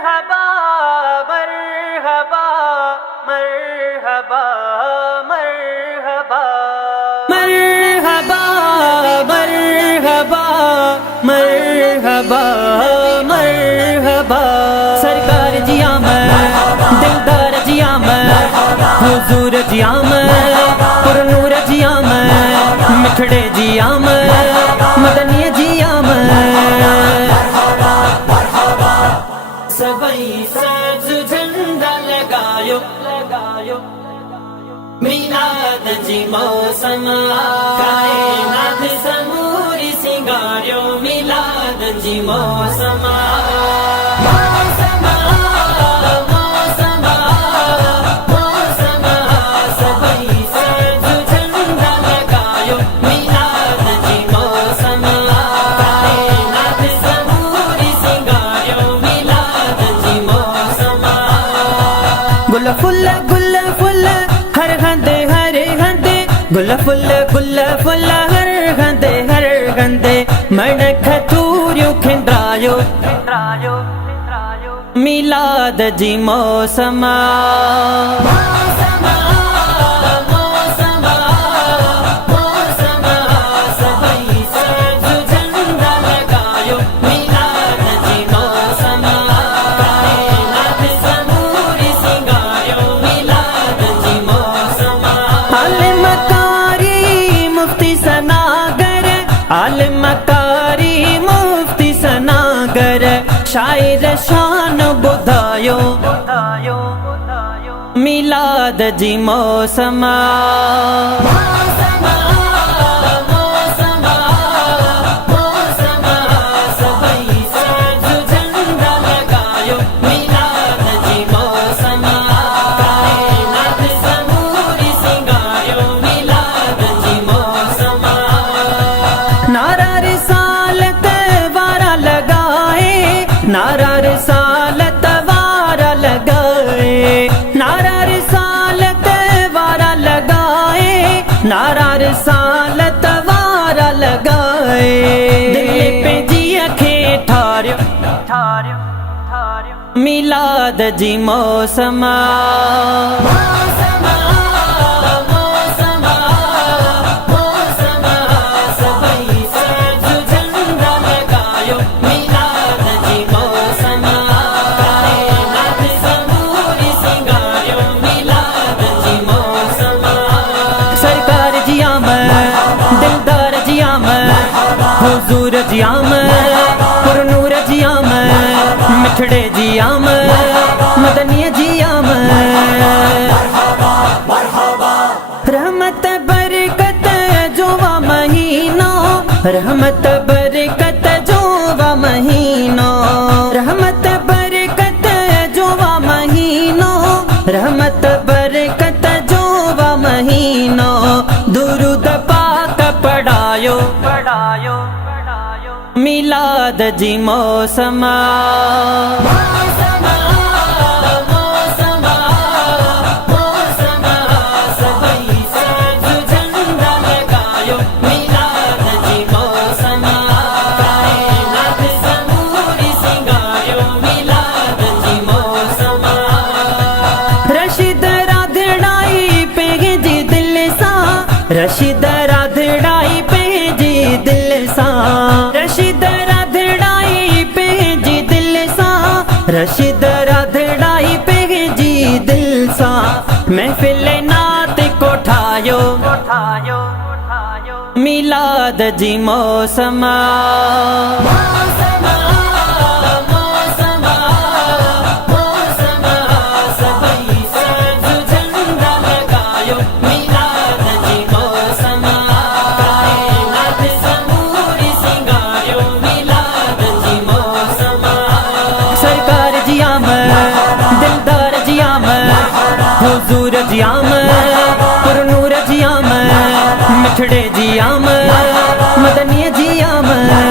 मरहबा मरहबा मरहबा मरहबा मरहबा मरहबा मरहबा मरहबा सरकार जी आमद दिलदार जी आमद हुजूर जी आमद पुरनूर जी आमद मिठड़े जी आमद मदनी जी आमद सबई सज झंडा लगायो लगायो मिलाद जी मौसम कायनात समूरी सिंगारियो मिलाद जी मौसम गुल फुल हर गंदे मन खतूरियों खिंद्रायो मिलाद जी मौसम आलमकारी मुफ्ती सनागर शायर शान बुधायो मिलाद जी मौसम नारा रिसालत वारा लगाए नारा रिसालत वारा लगाए नारा रिसालत वारा लगाए दिल पे जी अखे ठारियो मिलाद जी मौसम हुजूर जी आमद पुरनूर जी आमद मिठड़े जी आमद मदनी जी आमद रहमत बरकत जोवा महीनो रहमत बरकत जोवा महीनो रहमत बरकत जोवा महीनो रहमत बरकत जोवा महीनो दुरूद पाक पढ़ायो मिलाद जी मौसम रशीद राधड़ाई पे जी दिल सा रशीद राधड़ाई पे जी दिल सा रशीद राधड़ाई पे जी दिल सा रशीद राधड़ाई पे जी दिल सा महफिल नात को ठायो मिलाद जी मौसम हुजूर जी आमद पुरनूर जी आमद मिठड़े जी आमद मदनी जी आमद